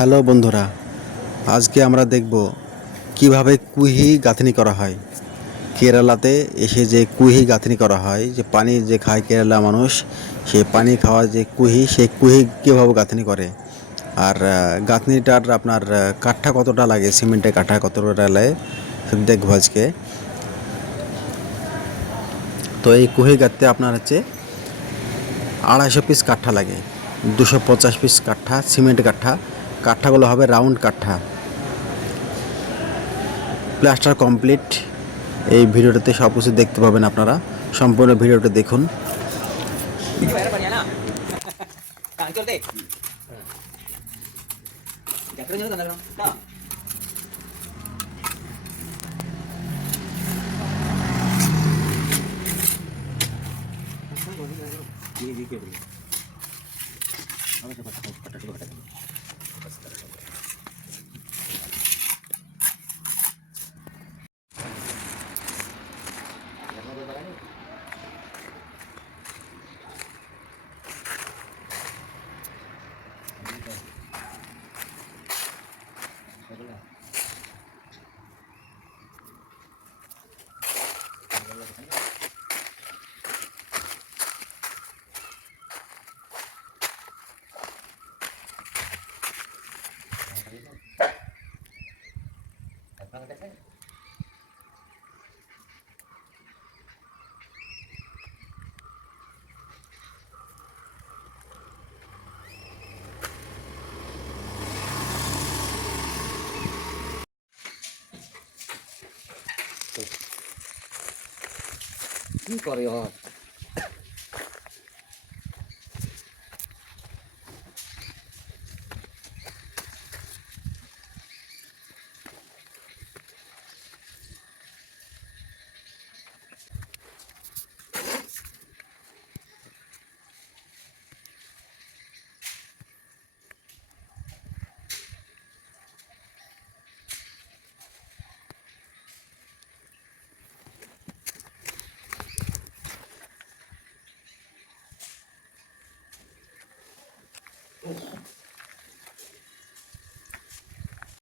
Hello বন্ধুরা, আজকে আমরা দেখব কিভাবে কুহি গাঁথনি করা হয়। কেরালাতে এসে যে কুহি গাঁথনি করা হয়, যে পানি যে খায় কেরালা মানুষ, সে পানি খাওয়া যে কুহি, সেই কুহি কীভাবে গাঁথনি করে। আর গাঁথনিটার আপনার কাঠা কতটা লাগে, সিমেন্টের কাঠা কতটা লাগে সেটা দেখবো আজকে। তো এই কুহি গাঁথতে আপনার হচ্ছে 250 পিস কাঠা লাগে, 250 পিস কাঠা, সিমেন্ট কাঠা। কাঠাগুলো হবে রাউন্ড কাঠা। Plaster complete. এই ভিডিওটাতে সব কিছু দেখতে পাবেন আপনারা, সম্পূর্ণ ভিডিওটা দেখুন। কি করে